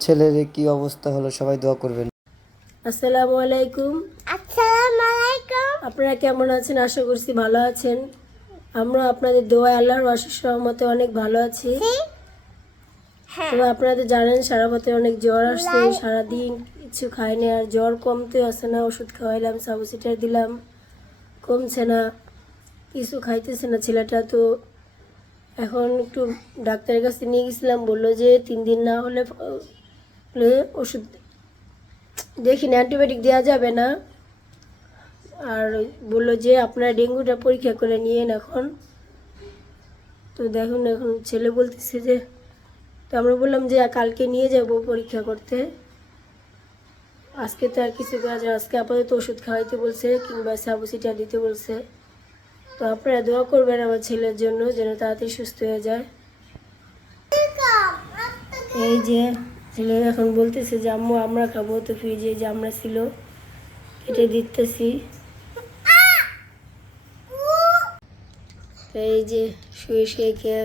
ছেলের কি অবস্থা হলো সবাই দোয়া করবেন। আসসালামু আলাইকুম। আসসালামু আলাইকুম। আপনারা কেমন আছেন? আশা করছি ভালো আছেন। আমরা আপনাদের দোয়া আল্লাহর অশেষ সহমতে অনেক ভালো আছি। হ্যাঁ। তবে আপনারা তো জানেন সারা পথে অনেক জ্বর আসছে। সারাদিন কিছু খাইনি আর জ্বর কমতে আসে না। ওষুধ খাওয়াইলাম সাবুসিটার দিলাম। কমছে না। কিছু খাইতেছে না ছেলেটা তো। এখন একটু ডাক্তারের কাছে নিয়ে গেছিলাম। বলল যে তিন দিন না হলে ওষুধ দেখিনি অ্যান্টিবায়োটিক দেওয়া যাবে না। আর বলল যে, আপনারা ডেঙ্গুটা পরীক্ষা করে নিয়েন এখন। তো দেখুন, এখন ছেলে বলতেছে যে, তো আমরা বললাম যে, কালকে নিয়ে যাব পরীক্ষা করতে। আজকে তো আর কিছু কাজ আজকে আপাতত ওষুধ খাওয়াইতে বলছে, কিংবা সাবুসিটা দিতে বলছে। তো আপনারা দোয়া করবেন আমার ছেলের জন্য, যেন তাড়াতাড়ি সুস্থ হয়ে যায়। এই যে ছেলে এখন বলতেছে যে, আম্মু, আমরা খাব। তো ফ্রিজে যে আমরা ছিল, কেটে দিতেছি। এই যে শুয়ে শুয়ে খেয়ে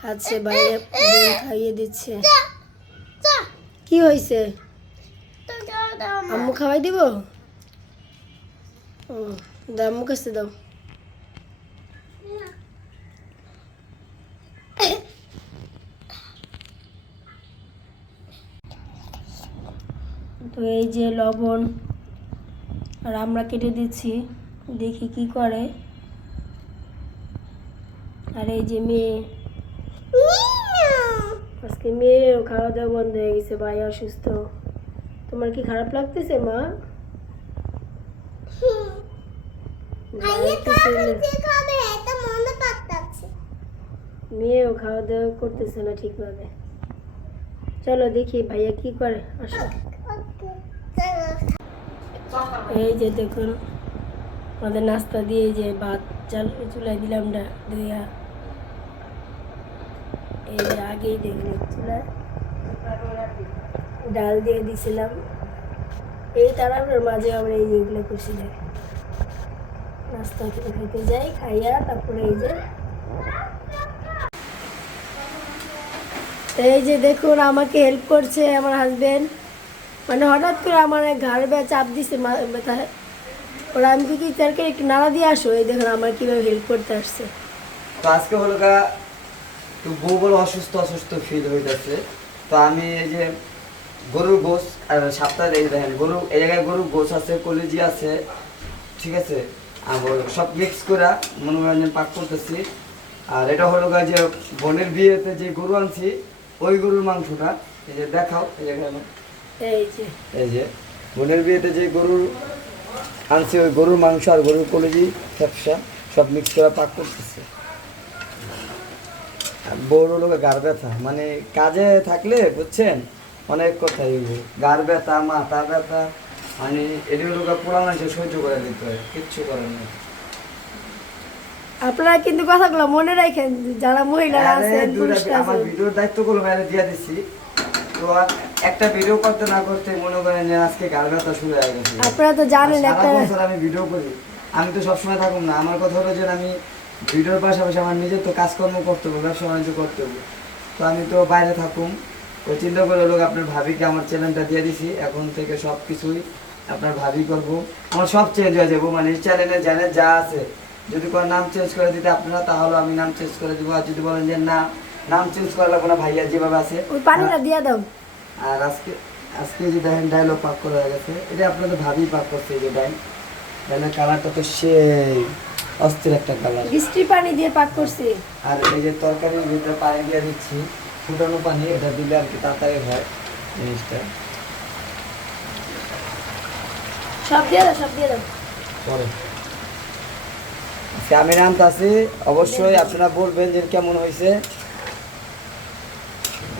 খাচ্ছে, বাইরে বোন খাইয়ে দিচ্ছে। কি হয়েছে আম্মু খাওয়াই দিব? ও, দাও, আম্মু কাছে দাও। তো এই যে লবণ আর আমরা কেটে দিচ্ছি। দেখি কি করে। আর এই যে মেয়ে। আজকে মেয়েও খাওয়া দাওয়া বন্ধ হয়ে গেছে ভাই অসুস্থ। তোমার কি খারাপ লাগতেছে মা? মেয়েও খাওয়া দাওয়া করতেছে না ঠিকভাবে। চলো দেখি ভাইয়া কি করে আসো। এই যে দেখুন, আমাদের নাস্তা দিয়ে যে ভাত চাল চুলাই দিলাম ধুইয়া এই যে আগেই দেখুন চুলায় ডাল দিয়ে দিছিলাম। এই তাড়াহুড়োর মাঝে আমরা এই যেগুলো করছি, দেখ। নাস্তা খেতে খেতে যাই, খাইয়া তারপরে এই যে এই যে দেখুন, আমাকে হেল্প করছে আমার হাজবেন্ড মানে হঠাৎ করে আমার ঘাড় ব্যা চাপ দিছে, মা- ব্যথায় ওরা আমি কি তারকে একটু নাড়া দিয়ে আসো, এই দেখুন আমার কীভাবে হেল্প করতে আসছে। তো আজকে হলো গা তো বউ বড় অসুস্থ অসুস্থ ফিল হইতেছে। তো আমি এই যে গরুর গোস, আর সপ্তাহে এই দেখেন, গরু, এই জায়গায় গরুর গোস আছে, কলেজি আছে, ঠিক আছে? আর সব মিক্স করে মনোরঞ্জন পাক করতেছি। আর এটা হলো গা যে বোনের বিয়েতে যে গরু আনছি, ওই গরুর মাংসটা, এই যে দেখাও, এই জায়গায়। এই যে। বোনের বিয়েতে যে গরুর আনছি ওই গরুর মাংস আর গরুর কলেজি সব মিক্স করে পাক করতেছে। বড় লোক গার ব্যথা। মানে কাজে থাকলে বুঝছেন? অনেক কথাই গার ব্যথা মাথা ব্যথা মানে এগুলো লোক পোড়া মানুষ সহ্য করে দিতে হয় কিচ্ছু করার নেই আপনারা কিন্তু কথাগুলো মনে রাখেন যারা মহিলারা আছেন আমার ভিডিওর দায়িত্বগুলো মানে দিয়ে দিছি। তো একটা ভিডিও করতে না করতে মনে করেন যে আজকে ব্যথা শুরু হয়ে গেছে। আপনারা তো জানেন একটা বছর আমি ভিডিও করি। আমি তো সবসময় থাকুম না। আমার কথা হলো যে আমি ভিডিওর পাশাপাশি আমার নিজের তো কাজকর্ম করতে হবে ব্যবসা বাণিজ্য করতে হবে। তো আমি তো বাইরে থাকুম। তো চিন্তা করে লোক আপনার ভাবিকে আমার চ্যানেলটা দিয়ে দিছি। এখন থেকে সব কিছুই আপনার ভাবি করব। আমার সব চেঞ্জ হয়ে যাব। মানে চ্যানেলে জানে যা আছে যদি কোনো নাম চেঞ্জ করে দিতে আপনারা তাহলে আমি নাম চেঞ্জ করে দেবো। আর যদি বলেন যে না নাম চেঞ্জ করা লাগবে না ভাইয়া যেভাবে আছে। ওই পানিটা দিয়ে দাও। আর আজকে আজকে যে দেখেন ডায়লগ পাক করা গেছে এটা আপনাদের ভাবি পাক করছে যে ডাইন। ডাইনের কালারটা তো সেই অস্থির একটা কালার। বৃষ্টির পানি দিয়ে পাক করছি। আর এই যে তরকারির ভিতরে পানি দিয়ে দিচ্ছি ফুটানো পানি এটা দিলে আর কি তাড়াতাড়ি হয় জিনিসটা। সব দিয়ে দাও সব দিয়ে দাও। পরে। আমি নামতে আছি অবশ্যই আপনারা বলবেন যে কেমন হয়েছে।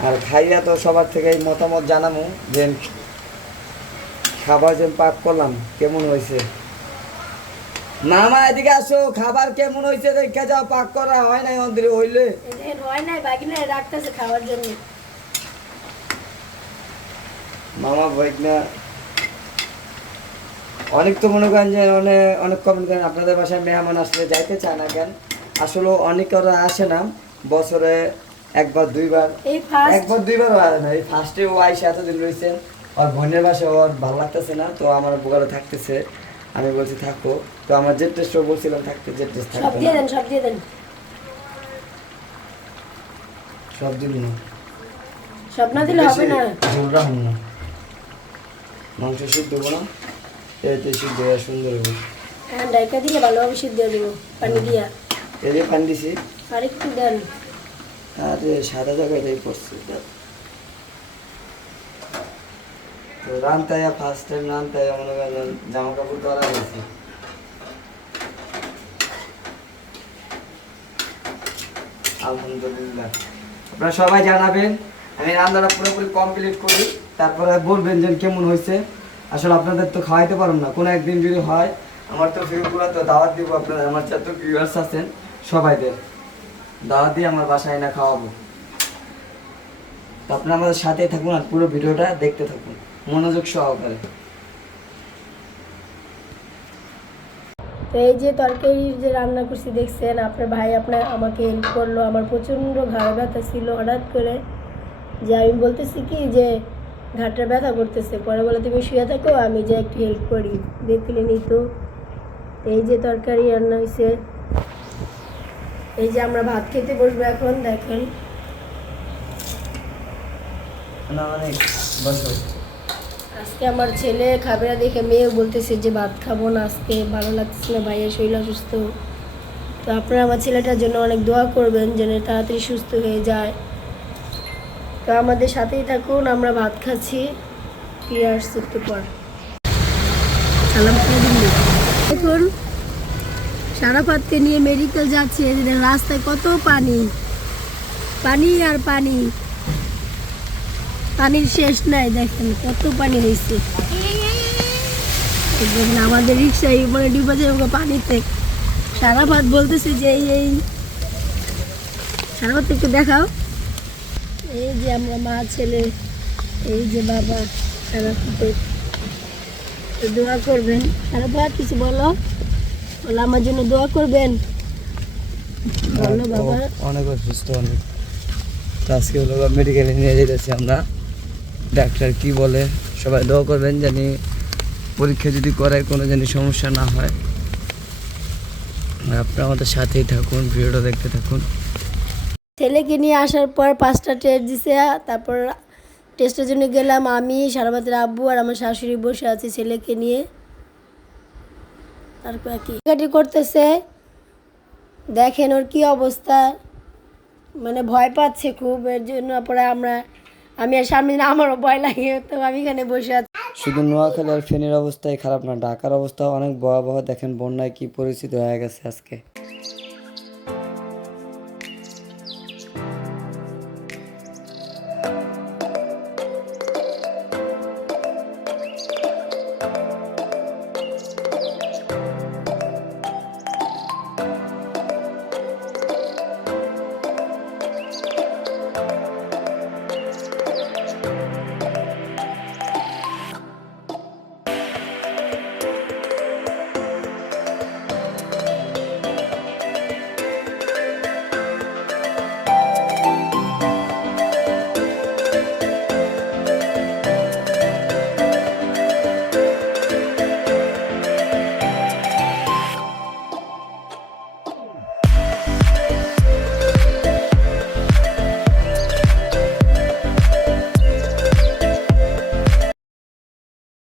আর খাইয়া তো সবার থেকে মতামত জানাব যে খাবার যে পাক করলাম কেমন হয়েছে? মামা এদিকে আসো খাবার কেমন হয়েছে দেখে যাও পাক করা হয় নাই মন্দিরে হইলে। হয় নাই বাগিনা রাখতেছে খাওয়ার জন্য। মামা বৈকনা অনেক তো মনে করেন যে অনেক অনেক কমেন্ট করেন আপনাদের বাসায় মেহমান আসলে যাইতে চায় না কেন? আসলে অনেক ওরা আসে না বছরে একবার দুইবার। একবার দুইবার হয় না। এই ফার্স্টে ও আইসে এতদিন রয়েছেন ওর বোনের বাসা ওর ভালো লাগতেছে না তো আমার বোকারে থাকতেছে। আমি বলছি থাকো। তো আমার জেট টেস্টও বলছিলাম থাকতে জেট টেস্ট সব দিয়ে দেন সব দিয়ে দেন। সব দিন না। সব না দিলে হবে না। ঝোল রাখুন না। মাংস সিদ্ধ না। এতে সিদ্ধ হয়ে সুন্দর হবে। হ্যাঁ ডাইকা দিলে ভালোভাবে সিদ্ধ দিয়ে দেবো পানি দিয়া। এই যে পানি দিছি। আর একটু দেন। আরে সাদা জায়গাটাই পড়ছে তো রান্তায় ফার্স্ট টাইম রান্তায়, মনে করেন জামা কাপড় ধরা গেছে আলহামদুলিল্লাহ। আপনারা সবাই জানাবেন, আমি রান্নাটা পুরোপুরি কমপ্লিট করি, তারপরে বলবেন যে কেমন হয়েছে। আসলে আপনাদের তো খাওয়াইতে পারব না, কোনো একদিন যদি হয়, আমার তো ফিরগুলো তো দাওয়াত দিব আপনারা, আমার যত ভিউয়ার্স আছেন, সবাইদের। দাওয়াত দিয়ে আমার বাসায় না খাওয়াবো। আপনারা আমাদের সাথে থাকুন আর পুরো ভিডিওটা দেখতে থাকুন। মনোযোগ সহকারে। তো এই যে তরকারি যে রান্না করছি, দেখছেন? আপনার ভাই আপনার আমাকে হেল্প করল। আমার প্রচণ্ড ঘাড় ব্যথা ছিল হঠাৎ করে। যে আমি বলতেছি কি যে ঘাটটা ব্যথা করতেছে। পরে বলে, তুমি শুয়ে থাকো, আমি যে একটু হেল্প করি। দেখলে তো। এই যে তরকারি রান্না হয়েছে এই যে আমরা ভাত খেতে বসবো এখন দেখেন। না মানে বসো। আজকে আমার ছেলে খাবে না দেখে মেয়ে বলতেছে যে ভাত খাব না আজকে ভালো লাগছে না ভাইয়ের শরীর অসুস্থ। তো আপনারা আমার ছেলেটার জন্য অনেক দোয়া করবেন যেন তাড়াতাড়ি সুস্থ হয়ে যায়। তো আমাদের সাথেই থাকুন আমরা ভাত খাচ্ছি। ফিরে আসছি একটু পর। সালাম করে দিন দেখুন সারাপাতকে নিয়ে মেডিকেল যাচ্ছে রাস্তায় কত পানি। পানি আর পানি। পানির শেষ নাই, দেখেন কত পানি হয়েছে। আমাদের রিক্সায় মানে ডিবা যাবে পানিতে। সারা ভাত বলতেছে যে এই এই। সারা ভাত একটু দেখাও। এই যে আমরা মা, ছেলে, এই যে বাবা সারা দোয়া করবেন। সারা ভাত কিছু বলো। বলো আমার জন্য দোয়া করবেন। বলো বাবা। অনেক অসুস্থ অনেক। তো আজকে হলো মেডিকেলে নিয়ে যেতেছি আমরা। ডাক্তার কি বলে সবাই দোয়া করবেন জানি পরীক্ষা যদি করায় কোনো জানি সমস্যা না হয়। আপনারা আমাদের সাথেই থাকুন ভিডিওটা দেখতে থাকুন। ছেলেকে নিয়ে আসার পর পাঁচটা টেস্ট দিছে তারপর টেস্টের জন্য গেলাম আমি সারাবাতের আব্বু আর আমার শাশুড়ি বসে আছে ছেলেকে নিয়ে। তারপর কি? কাটি করতেছে, দেখেন ওর কি অবস্থা। মানে ভয় পাচ্ছে খুব, এর জন্য পরে আমরা, আমি আর সামনে আমারও ভয় লাগে, তো আমি এখানে বসে আছি। শুধু নোয়াখালী আর ফেনীর অবস্থাই খারাপ না, ঢাকার অবস্থা অনেক ভয়াবহ, দেখেন বন্যায় কি পরিস্থিতি হয়ে গেছে আজকে।